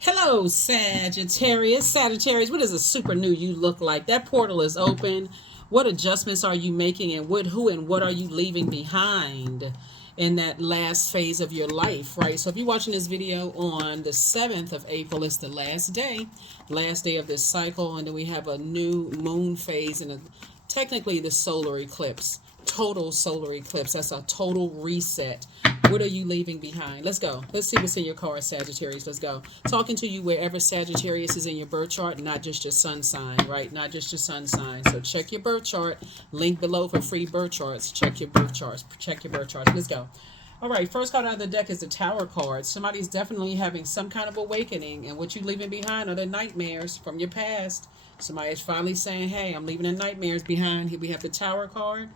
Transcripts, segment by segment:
Hello, Sagittarius. Sagittarius, what does a super new you look like? That portal is open. What adjustments are you making, and who and what are you leaving behind in that last phase of your life, right? So if you're watching this video on the 7th of April, it's the last day of this cycle, and then we have a new moon phase and technically the solar eclipse, total solar eclipse. That's a total reset. What are you leaving behind? Let's go. Let's see what's in your card, Sagittarius. Let's go. Talking to you wherever Sagittarius is in your birth chart, not just your sun sign, right? Not just your sun sign. So check your birth chart. Link below for free birth charts. Check your birth charts. Check your birth charts. Let's go. All right, first card out of the deck is the Tower card. Somebody's definitely having some kind of awakening, and what you leaving behind are the nightmares from your past. Somebody is finally saying, hey, I'm leaving the nightmares behind. Here we have the Tower card.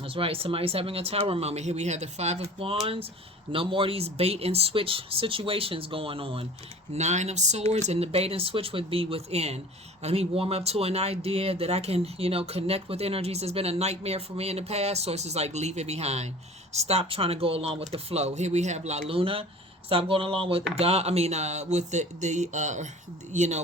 That's right. Somebody's having a tower moment. Here we have the Five of Wands. No more of these bait and switch situations going on. Nine of Swords, and the bait and switch would be within. Let me warm up to an idea that I can, connect with energies that's been a nightmare for me in the past. So it's just like, leave it behind. Stop trying to go along with the flow. Here we have La Luna. Stop going along with God. With the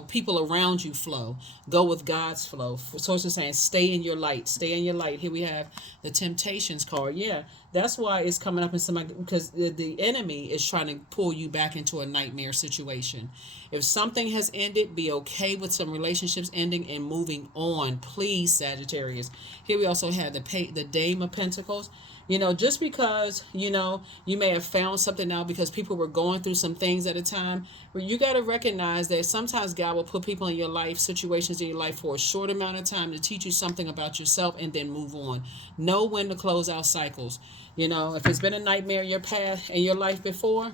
people around you flow. Go with God's flow. Source is saying, stay in your light. Stay in your light. Here we have the Temptations card. Yeah, that's why it's coming up in somebody, because the enemy is trying to pull you back into a nightmare situation. If something has ended, be okay with some relationships ending and moving on, please, Sagittarius. Here we also have the Dame of Pentacles. Just because, you may have found something now because people were going through some things at a time, but you got to recognize that sometimes God will put people in your life, situations in your life for a short amount of time to teach you something about yourself and then move on. Know when to close out cycles. If it's been a nightmare in your past, in your life before,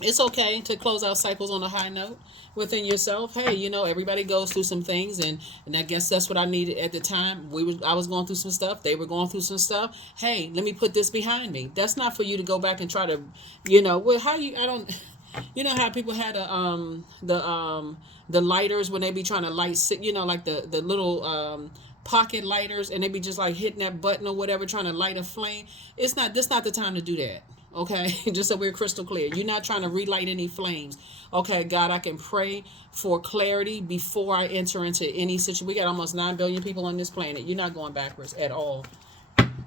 it's okay to close out cycles on a high note within yourself. Hey, everybody goes through some things, and I guess that's what I needed at the time. I was going through some stuff. They were going through some stuff. Hey, let me put this behind me. That's not for you to go back and try to, I don't, how people had the lighters when they be trying to light, like the little pocket lighters, and they be just like hitting that button or whatever, trying to light a flame. This not the time to do that. Okay, just so we're crystal clear. You're not trying to relight any flames. Okay, God, I can pray for clarity before I enter into any situation. We got almost 9 billion people on this planet. You're not going backwards at all,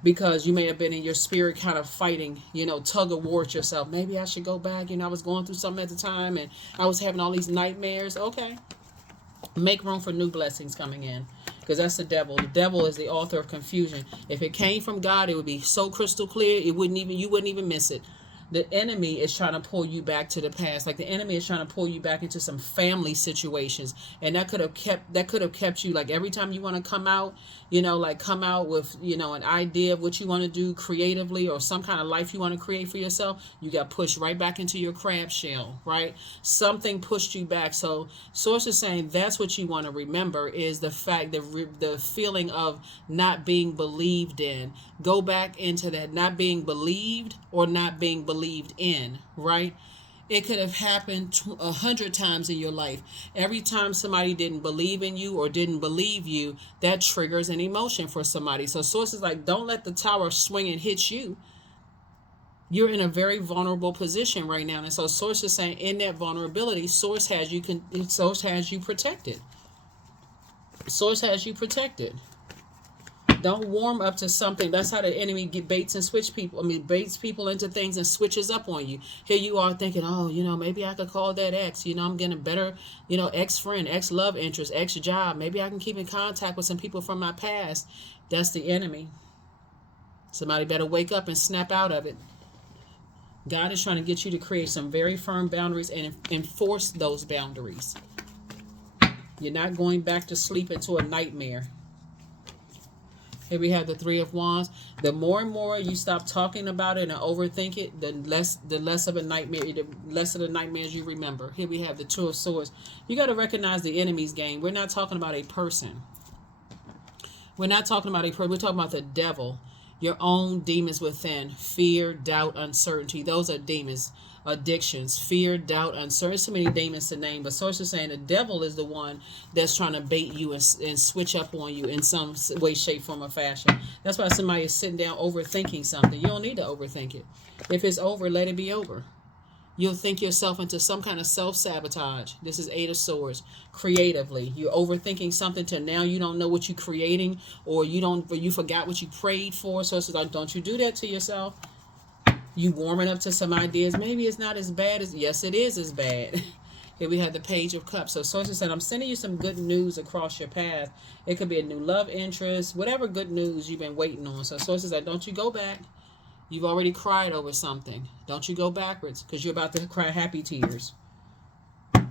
because you may have been in your spirit kind of fighting, tug of war at yourself. Maybe I should go back. I was going through something at the time and I was having all these nightmares. Okay, make room for new blessings coming in, because that's the devil. The devil is the author of confusion. If it came from God, it would be so crystal clear, you wouldn't even miss it. The enemy is trying to pull you back to the past. Like the enemy is trying to pull you back into some family situations, and that could have kept you, like, every time you want to come out, come out with an idea of what you want to do creatively, or some kind of life you want to create for yourself. You got pushed right back into your crab shell, right? Something pushed you back. So source is saying that's what you want to remember, is the fact that the feeling of not being believed in. Go back into that not being believed or not being believed in, right? It could have happened 100 times in your life. Every time somebody didn't believe in you or didn't believe you, that triggers an emotion for somebody. So source is like, don't let the tower swing and hit you. You're in a very vulnerable position right now. And so source is saying, in that vulnerability, source has you protected. Source has you protected. Don't warm up to something. That's how the enemy baits people into things and switches up on you. Here you are thinking, oh, maybe I could call that ex. I'm getting a better, ex-friend, ex-love interest, ex-job. Maybe I can keep in contact with some people from my past. That's the enemy. Somebody better wake up and snap out of it. God is trying to get you to create some very firm boundaries and enforce those boundaries. You're not going back to sleep into a nightmare. Here we have the Three of Wands. The more and more you stop talking about it and overthink it, the less of a nightmare, the less of the nightmares you remember. Here we have the Two of Swords. You got to recognize the enemy's game. We're not talking about a person. We're not talking about a person. We're talking about the devil. Your own demons within. Fear, doubt, uncertainty. Those are demons. Addictions, fear, doubt, uncertainty. So many demons to name, but source is saying the devil is the one that's trying to bait you and switch up on you in some way, shape, form, or fashion. That's why somebody is sitting down overthinking something. You don't need to overthink it. If it's over, let it be over. You'll think yourself into some kind of self-sabotage. This is Eight of Swords. Creatively, you're overthinking something to now you don't know what you're creating, or you forgot what you prayed for. So it's like, don't you do that to yourself. You warming up to some ideas. Maybe it's not as bad as, yes, it is as bad. Here we have the Page of Cups. So Sources said, I'm sending you some good news across your path. It could be a new love interest, whatever good news you've been waiting on. So Sources said, don't you go back. You've already cried over something. Don't you go backwards, because you're about to cry happy tears.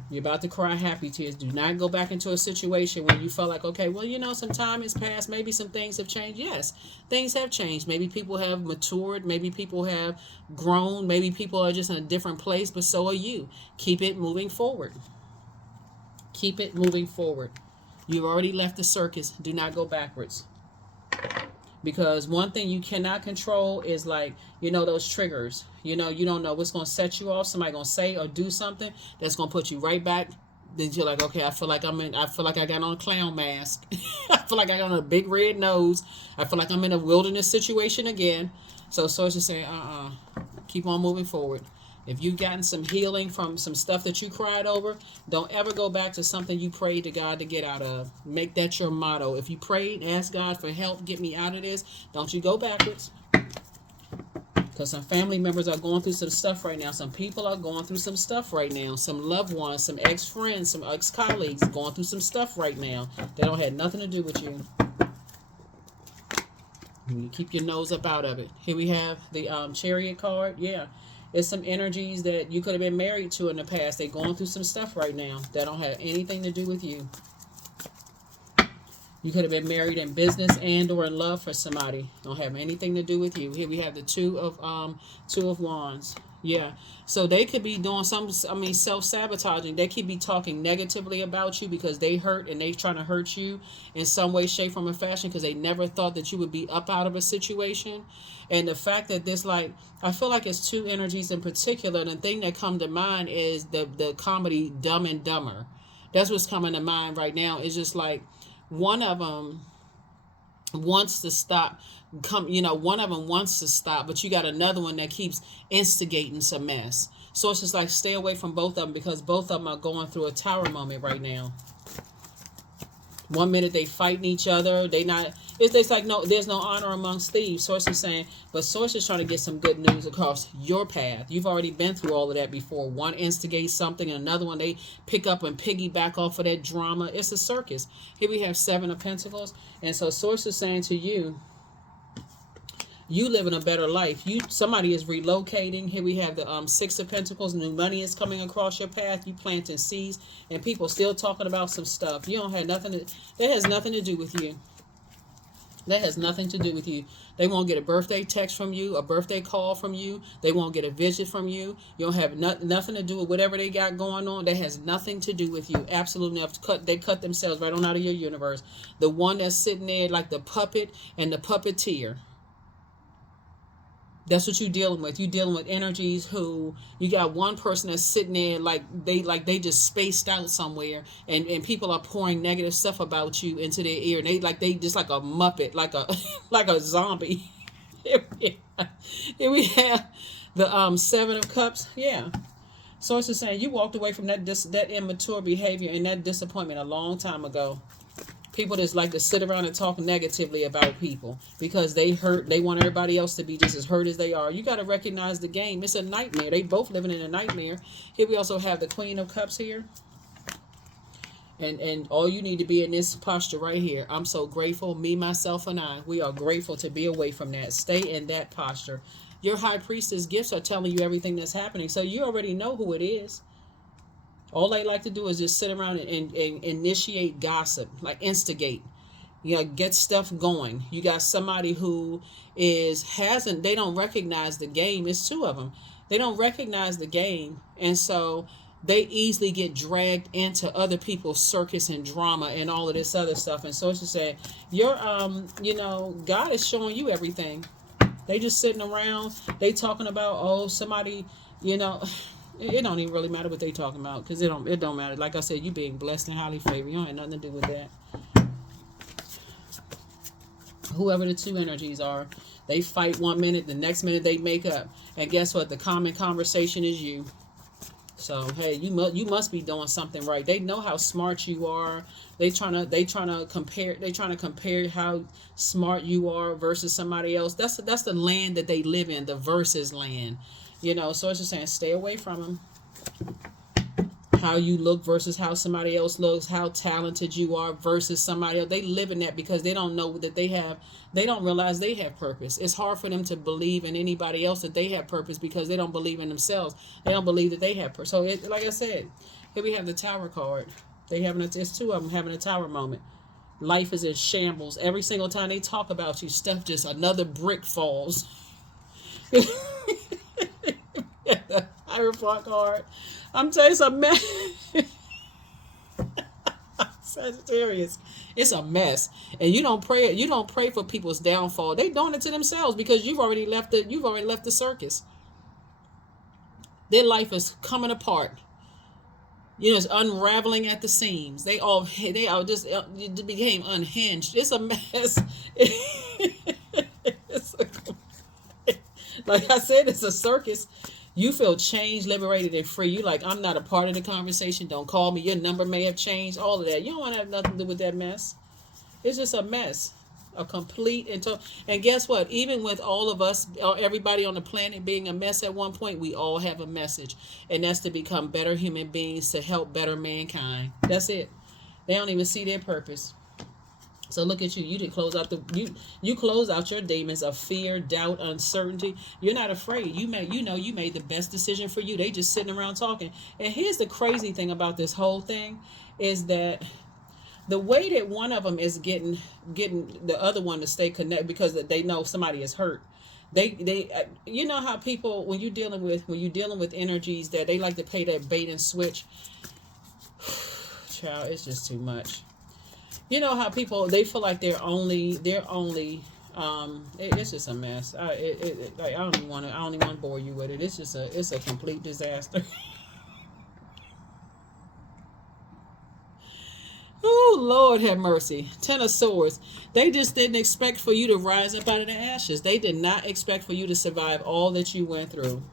You're about to cry happy tears. Do not go back into a situation where you felt like, okay, well, you know, some time has passed. Maybe some things have changed. Yes, things have changed. Maybe people have matured. Maybe people have grown. Maybe people are just in a different place, but so are you. Keep it moving forward. Keep it moving forward. You've already left the circus. Do not go backwards. Because one thing you cannot control is, like, you know, those triggers. You know, you don't know what's going to set you off. Somebody going to say or do something that's going to put you right back. Then you're like, okay, I feel like I got on a clown mask. I feel like I got on a big red nose. I feel like I'm in a wilderness situation again. So sources say, keep on moving forward. If you've gotten some healing from some stuff that you cried over, don't ever go back to something you prayed to God to get out of. Make that your motto. If you prayed, ask God for help, get me out of this, don't you go backwards. Because some family members are going through some stuff right now. Some people are going through some stuff right now. Some loved ones, some ex-friends, some ex-colleagues going through some stuff right now that don't have nothing to do with you. You keep your nose up out of it. Here we have the Chariot card. Yeah. It's some energies that you could have been married to in the past. They're going through some stuff right now that don't have anything to do with you. You could have been married in business and or in love for somebody. Don't have anything to do with you. Here we have the Two of Wands. Yeah. So they could be doing self-sabotaging. They could be talking negatively about you because they hurt and they trying to hurt you in some way, shape, form, or fashion because they never thought that you would be up out of a situation. And the fact that this, like, I feel like it's two energies in particular. And the thing that come to mind is the comedy Dumb and Dumber. That's what's coming to mind right now. It's just like one of them wants to stop. One of them wants to stop, but you got another one that keeps instigating some mess. So it's just like, stay away from both of them because both of them are going through a tower moment right now. One minute they fighting each other. It's like, no, there's no honor amongst thieves. Source is saying, but Source is trying to get some good news across your path. You've already been through all of that before. One instigates something and another one they pick up and piggyback off of that drama. It's a circus. Here we have Seven of Pentacles. And so Source is saying to you, you living a better life. Somebody is relocating. Here we have the Six of Pentacles. New money is coming across your path. You planting seeds, and people still talking about some stuff. You don't have nothing. That has nothing to do with you. That has nothing to do with you. They won't get a birthday text from you, a birthday call from you. They won't get a visit from you. You don't have nothing to do with whatever they got going on. That has nothing to do with you. Absolutely nothing. They cut themselves right on out of your universe. The one that's sitting there like the puppet and the puppeteer. That's what you're dealing with. You're dealing with energies who you got one person that's sitting there like they just spaced out somewhere, and people are pouring negative stuff about you into their ear. And they just like a muppet, like a like a zombie. Here we have the Seven of Cups. Yeah. So it's just saying you walked away from that immature behavior and that disappointment a long time ago. People just like to sit around and talk negatively about people because they hurt. They want everybody else to be just as hurt as they are. You got to recognize the game. It's a nightmare. They both living in a nightmare. Here we also have the Queen of Cups here. And all you need to be in this posture right here. I'm so grateful. Me, myself, and I. We are grateful to be away from that. Stay in that posture. Your High Priestess gifts are telling you everything that's happening. So you already know who it is. All they like to do is just sit around and initiate gossip, like instigate, get stuff going. You got somebody who they don't recognize the game. It's two of them. They don't recognize the game. And so they easily get dragged into other people's circus and drama and all of this other stuff. And so it's just saying, God is showing you everything. They just sitting around. They talking about, somebody, It don't even really matter what they talking about because it don't matter. Like I said, you being blessed and highly favored. You don't have nothing to do with that. Whoever the two energies are, they fight one minute, the next minute they make up. And guess what? The common conversation is you. So hey, you must be doing something right. They know how smart you are. They trying to compare how smart you are versus somebody else. That's the land that they live in, the versus land. So it's just saying stay away from them. How you look versus how somebody else looks, how talented you are versus somebody else. They live in that because they don't know that they don't realize they have purpose. It's hard for them to believe in anybody else that they have purpose because they don't believe in themselves. They don't believe that they have purpose. So like I said, here we have the Tower card. It's two of them having a tower moment. Life is in shambles. Every single time they talk about you, stuff just another brick falls. Hierophant card. I'm telling you, it's a mess. Sagittarius, it's a mess, and you don't pray. You don't pray for people's downfall. They doing it to themselves because you've already left the circus. Their life is coming apart. It's unraveling at the seams. They all just became unhinged. It's a mess. Like I said, it's a circus. You feel changed, liberated, and free. You like, I'm not a part of the conversation. Don't call me. Your number may have changed. All of that. You don't want to have nothing to do with that mess. It's just a mess. A complete and total. And guess what? Even with all of us, everybody on the planet being a mess at one point, we all have a message. And that's to become better human beings, to help better mankind. That's it. They don't even see their purpose. So look at you. You did close out you close out your demons of fear, doubt, uncertainty. You're not afraid. You made the best decision for you. They just sitting around talking. And here's the crazy thing about this whole thing is that the way that one of them is getting the other one to stay connected because they know somebody is hurt. They you know how people when you're dealing with energies that they like to pay that bait and switch. Child, it's just too much. You know how people they feel like they're only it's just a mess. I don't even want to bore you with it. It's a complete disaster. Oh, Lord have mercy. 10 of Swords. They just didn't expect for you to rise up out of the ashes. They did not expect for you to survive all that you went through.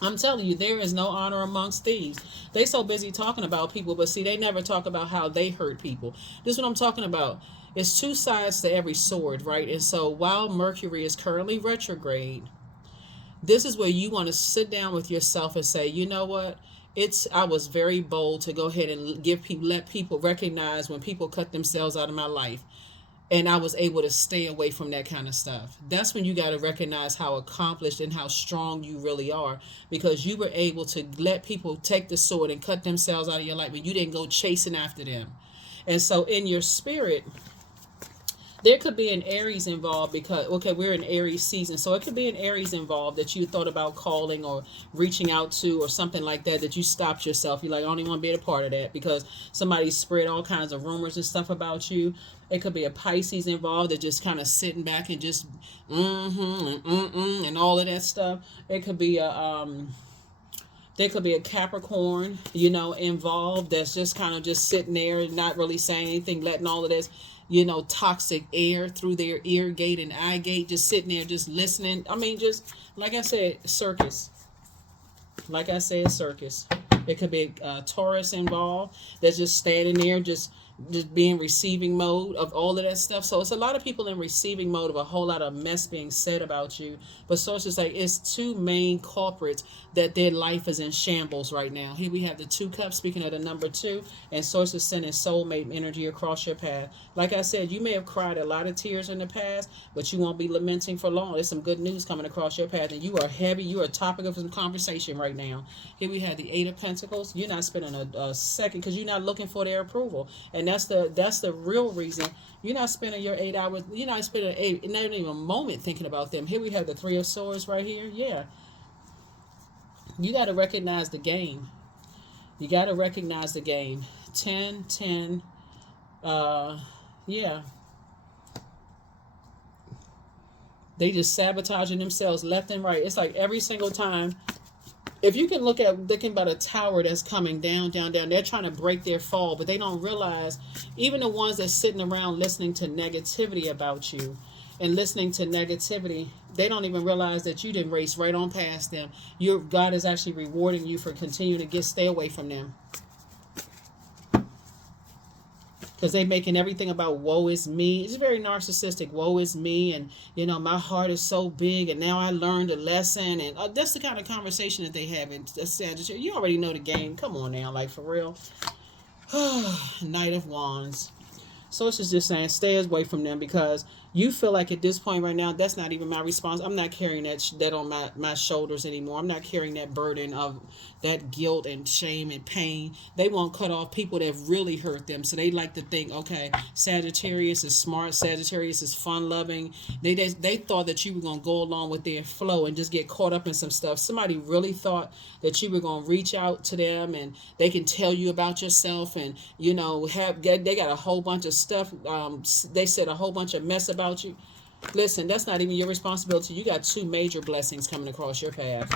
I'm telling you, there is no honor amongst thieves. They so busy talking about people, but see, they never talk about how they hurt people. This is what I'm talking about. It's two sides to every sword, right? And so while Mercury is currently retrograde, this is where you want to sit down with yourself and say, you know what? I was very bold to go ahead and let people recognize when people cut themselves out of my life. And I was able to stay away from that kind of stuff. That's when you got to recognize how accomplished and how strong you really are, because you were able to let people take the sword and cut themselves out of your life, but you didn't go chasing after them. And so in your spirit, there could be an Aries involved because, okay, we're in Aries season. So it could be an Aries involved that you thought about calling or reaching out to or something like that you stopped yourself. You're like, I don't even want to be a part of that because somebody spread all kinds of rumors and stuff about you. It could be a Pisces involved that just kind of sitting back and just and all of that stuff. It could be there could be a Capricorn, involved that's just kind of just sitting there, not really saying anything, letting all of this, toxic air through their ear gate and eye gate, just sitting there, just listening. I mean, just like I said, circus. Like I said, circus. It could be a Taurus involved that's just standing there, just being receiving mode of all of that stuff. So it's a lot of people in receiving mode of a whole lot of mess being said about you. But sources say it's two main culprits that their life is in shambles right now. Here we have the 2 cups, speaking of the number 2, and sources sending soulmate energy across your path. Like I said, you may have cried a lot of tears in the past, but you won't be lamenting for long. There's some good news coming across your path, and you are heavy. You are a topic of some conversation right now. Here we have the 8 of Pentacles. You're not spending a second because you're not looking for their approval. And that's the real reason you're not spending your 8 hours. You're not spending not even a moment thinking about them. Here we have the 3 of Swords right here. Yeah. You got to recognize the game. You got to recognize the game. 10, 10. Yeah. They just sabotaging themselves left and right. It's like every single time. If you can looking about a tower that's coming down, down, down, they're trying to break their fall, but they don't realize, even the ones that's sitting around listening to negativity about you and listening to negativity, They don't even realize that you didn't race right on past them. God is actually rewarding you for continuing to stay away from them. Because they making everything about woe is me. It's very narcissistic. Woe is me, and my heart is so big, and now I learned a lesson, and that's the kind of conversation that they have in Sagittarius. You already know the game. Come on now, like for real. Knight of Wands. So it's just saying, stay away from them, because you feel like at this point right now, that's not even my response. I'm not carrying that on my shoulders anymore. I'm not carrying that burden of that guilt and shame and pain. They won't cut off people that really hurt them. So they like to think, okay, Sagittarius is smart. Sagittarius is fun loving. They thought that you were going to go along with their flow and just get caught up in some stuff. Somebody really thought that you were going to reach out to them and they can tell you about yourself, and they got a whole bunch of stuff. They said a whole bunch of mess about you. Listen, that's not even your responsibility. You got 2 major blessings coming across your path.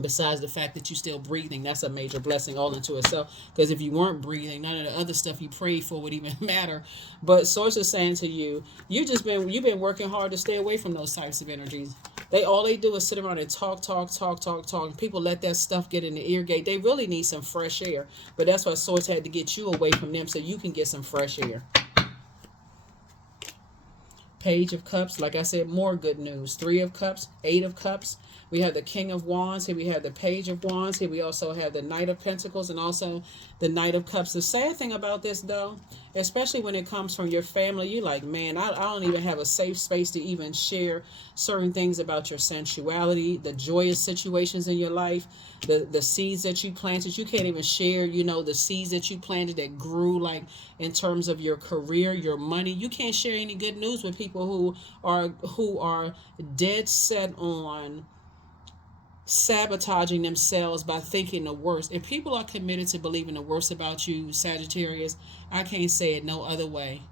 Besides the fact that you're still breathing, that's a major blessing all into itself. Because if you weren't breathing, none of the other stuff you prayed for would even matter. But Source is saying to you, you've been working hard to stay away from those types of energies. All they do is sit around and talk. People let that stuff get in the ear gate. They really need some fresh air. But that's why Source had to get you away from them so you can get some fresh air. Page of Cups, like I said, more good news. 3 of Cups, 8 of Cups. We have the King of Wands. Here we have the Page of Wands. Here we also have the Knight of Pentacles and also the Knight of Cups. The sad thing about this, though, especially when it comes from your family, you're like, man, I don't even have a safe space to even share certain things about your sensuality, the joyous situations in your life, the seeds that you planted. You can't even share, the seeds that you planted that grew, like in terms of your career, your money. You can't share any good news with people who are dead set on sabotaging themselves by thinking the worst. If people are committed to believing the worst about you, Sagittarius, I can't say it no other way.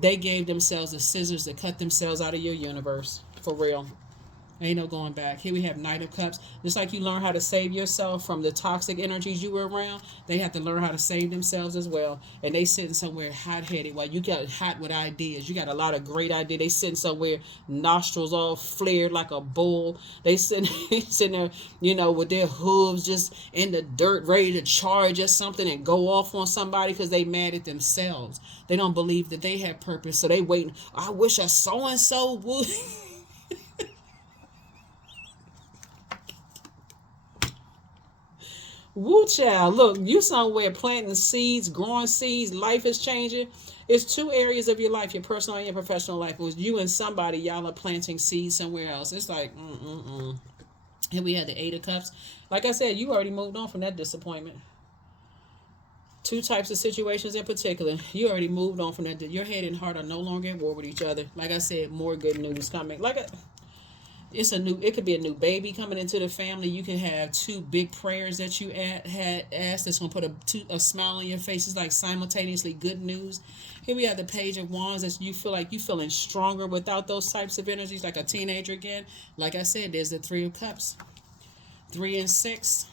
They gave themselves the scissors to cut themselves out of your universe. For real. Ain't no going back. Here we have Knight of Cups. Just like you learn how to save yourself from the toxic energies you were around, they have to learn how to save themselves as well. And they sitting somewhere hot-headed while you got hot with ideas. You got a lot of great ideas. They sitting somewhere, nostrils all flared like a bull. They sitting there, with their hooves just in the dirt, ready to charge at something and go off on somebody because they mad at themselves. They don't believe that they have purpose. So they waiting. I wish a so-and-so would... Woo child, look, you somewhere planting seeds, growing seeds, life is changing. It's 2 areas of your life, your personal and your professional life. It was you and somebody, y'all are planting seeds somewhere else. It's like, Here we had the 8 of Cups. Like I said, you already moved on from that disappointment. 2 types of situations in particular. You already moved on from that. Your head and heart are no longer at war with each other. Like I said, more good news coming. It could be a new baby coming into the family. You can have 2 big prayers that you had asked that's going to put a smile on your face. It's like simultaneously good news. Here we have the Page of Wands. As you feel like you're feeling stronger without those types of energies, like a teenager again. Like I said, there's the 3 of Cups. 3 and 6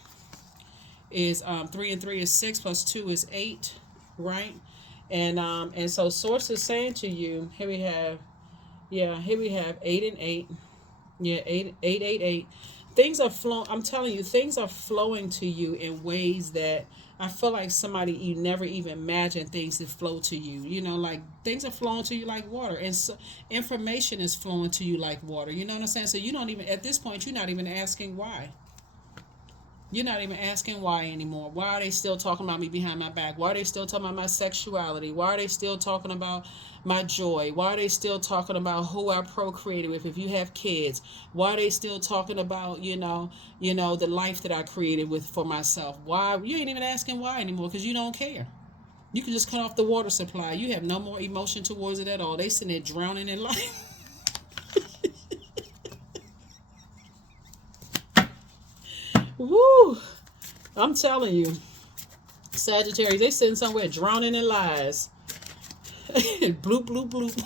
is 3 and 3 is 6 plus 2 is 8, right? And so Source is saying to you, here we have 8 and 8. Yeah, 888. Things are flowing. I'm telling you, things are flowing to you in ways that I feel like you never even imagined things to flow to you. Like things are flowing to you like water, and so information is flowing to you like water. You know what I'm saying? So you don't even, at this point, you're not even asking why. You're not even asking why anymore. Why are they still talking about me behind my back? Why are they still talking about my sexuality? Why are they still talking about my joy? Why are they still talking about who I procreated with if you have kids? Why are they still talking about, the life that I created for myself? Why? You ain't even asking why anymore because you don't care. You can just cut off the water supply. You have no more emotion towards it at all. They sitting there drowning in life. Woo! I'm telling you, Sagittarius, they sitting somewhere drowning in lies. Bloop, bloop, bloop.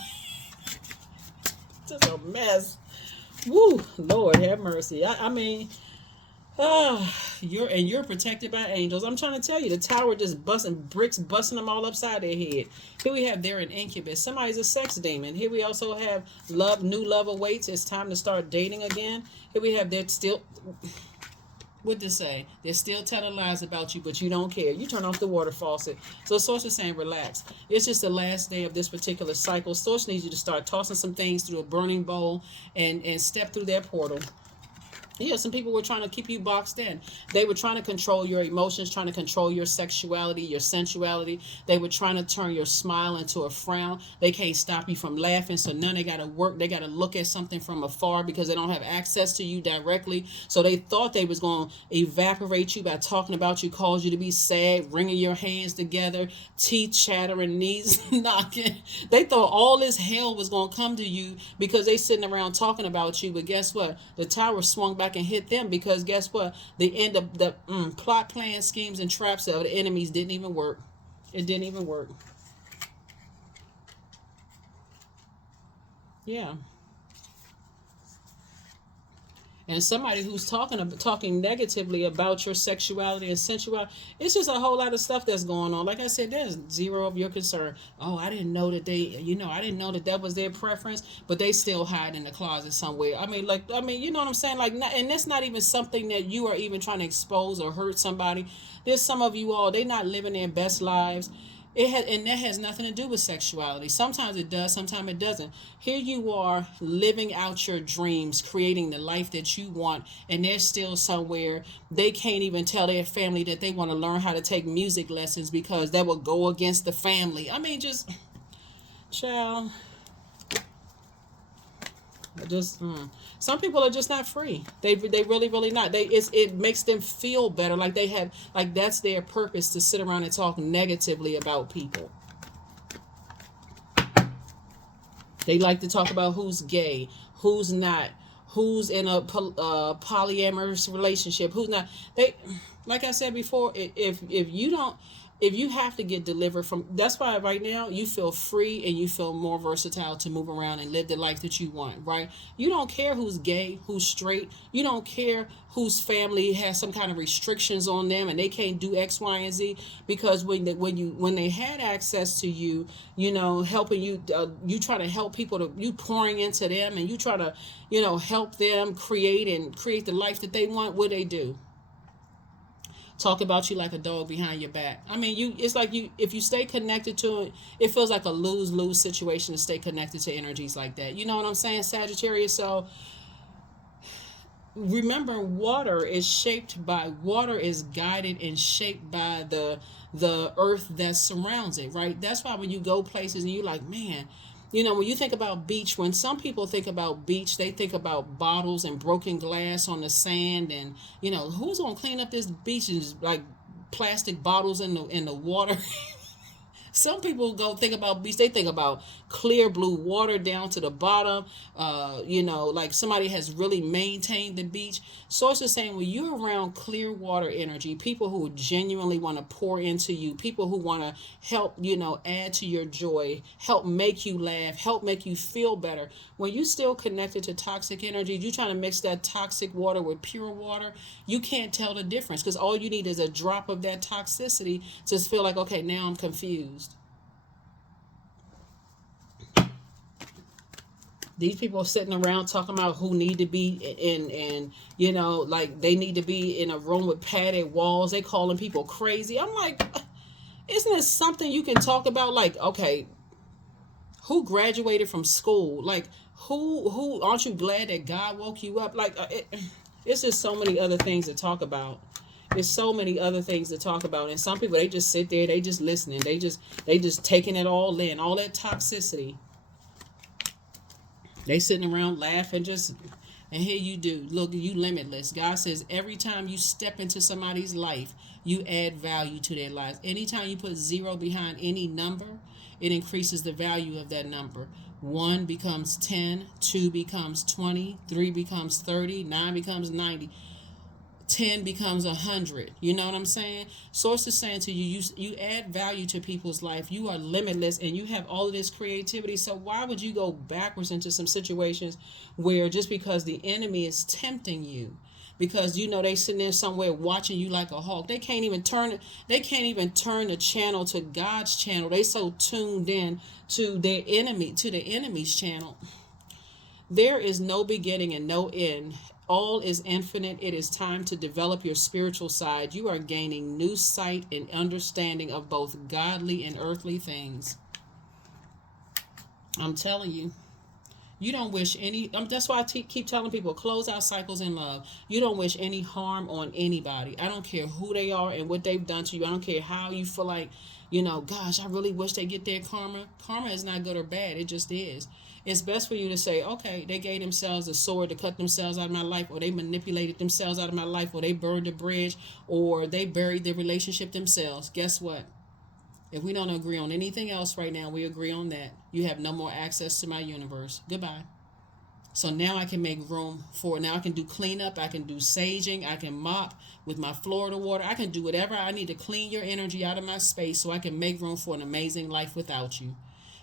Just a mess. Woo! Lord have mercy. I mean, You're protected by angels. I'm trying to tell you, the tower just busting bricks, busting them all upside their head. Here we have they're an incubus. Somebody's a sex demon. Here we also have new love awaits. It's time to start dating again. Here we have they're still, what to say? They're still telling lies about you, but you don't care. You turn off the water faucet. So Source is saying relax. It's just the last day of this particular cycle. Source needs you to start tossing some things through a burning bowl and step through that portal. Yeah, some people were trying to keep you boxed in. They were trying to control your emotions, trying to control your sexuality, your sensuality. They were trying to turn your smile into a frown. They can't stop you from laughing, so now they got to work. They got to look at something from afar because they don't have access to you directly. So they thought they was going to evaporate you by talking about you, cause you to be sad, wringing your hands together, teeth chattering, knees knocking. They thought all this hell was going to come to you because they sitting around talking about you. But guess what? The tower swung back and hit them because guess what? The end of the plot, plan, schemes, and traps of the enemies didn't even work. It didn't even work. Yeah. And somebody who's talking negatively about your sexuality and sensuality, it's just a whole lot of stuff that's going on. Like I said, there's zero of your concern. Oh, I didn't know that I didn't know that that was their preference, but they still hide in the closet somewhere. I mean, you know what I'm saying? And that's not even something that you are even trying to expose or hurt somebody. There's some of you all, they not living their best lives. And that has nothing to do with sexuality. Sometimes it does, sometimes it doesn't. Here you are living out your dreams, creating the life that you want, and they're still somewhere. They can't even tell their family that they want to learn how to take music lessons because that will go against the family. I mean, just, child. Some people are just not free. They really not. It makes them feel better, like they have, like that's their purpose, to sit around and talk negatively about people. They like to talk about who's gay, who's not, who's in a polyamorous relationship, who's not. They, like I said before, if you have to get delivered from, that's why right now you feel free and you feel more versatile to move around and live the life that you want, right? You don't care who's gay, who's straight. You don't care whose family has some kind of restrictions on them and they can't do X, Y, and Z, because when they had access to you, helping you, you try to help people, you pouring into them and you try to, help them create the life that they want. What they do? Talk about you like a dog behind your back. I mean, it's like if you stay connected to it, it feels like a lose-lose situation to stay connected to energies like that. You know what I'm saying, Sagittarius? So remember, water is guided and shaped by the earth that surrounds it, right? That's why when you go places and you're like, man, when you think about beach, when some people think about beach, they think about bottles and broken glass on the sand, and who's gonna clean up this beach and just, like, plastic bottles in the water. Some people go think about beach, they think about clear blue water down to the bottom. Like somebody has really maintained the beach. Source is saying when you're around clear water energy, people who genuinely want to pour into you, people who want to help, add to your joy, help make you laugh, help make you feel better. When you still connected to toxic energy, you trying to mix that toxic water with pure water, you can't tell the difference because all you need is a drop of that toxicity to feel like, okay, now I'm confused. These people are sitting around talking about who need to be in like they need to be in a room with padded walls. They calling people crazy. I'm like, isn't this something you can talk about? Like, okay, who graduated from school? Like, who aren't you glad that God woke you up? Like, it's just so many other things to talk about. There's so many other things to talk about. And some people, they just sit there, they just listening. They just taking it all in, all that toxicity. They sitting around laughing, and here you do. Look, you limitless. God says every time you step into somebody's life, you add value to their lives. Anytime you put 0 behind any number, it increases the value of that number. 1 becomes 10, 2 becomes 20, 3 becomes 30, 9 becomes 90. 10 becomes 100. You know what I'm saying? Source is saying to you, you add value to people's life. You are limitless and you have all of this creativity. So why would you go backwards into some situations where just because the enemy is tempting you, because you know they sitting there somewhere watching you like a hawk. They can't even turn it. They can't even turn the channel to God's channel. They so tuned in to their enemy, to the enemy's channel. There is no beginning and no end. All is infinite. It is time to develop your spiritual side. You are gaining new sight and understanding of both godly and earthly things. I'm telling you. You don't wish any, that's why I keep telling people, close out cycles in love. You don't wish any harm on anybody. I don't care who they are and what they've done to you. I don't care how you feel like, gosh, I really wish they get their karma. Karma is not good or bad. It just is. It's best for you to say, okay, they gave themselves a sword to cut themselves out of my life, or they manipulated themselves out of my life, or they burned a bridge, or they buried their relationship themselves. Guess what? If we don't agree on anything else right now, we agree on that. You have no more access to my universe. Goodbye. So now I can make room for, now I can do cleanup, I can do saging, I can mop with my Florida water. I can do whatever I need to clean your energy out of my space so I can make room for an amazing life without you.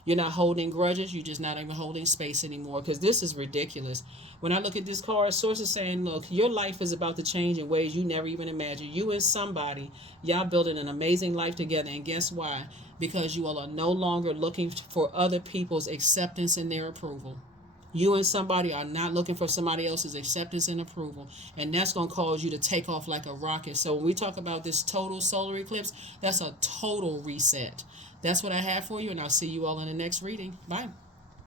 You're not holding grudges. You're just not even holding space anymore, because this is ridiculous. When I look at this card, Source is saying, look, your life is about to change in ways you never even imagined. You and somebody, y'all building an amazing life together. And guess why? Because you all are no longer looking for other people's acceptance and their approval. You and somebody are not looking for somebody else's acceptance and approval. And that's going to cause you to take off like a rocket. So when we talk about this total solar eclipse, that's a total reset. That's what I have for you, and I'll see you all in the next reading. Bye.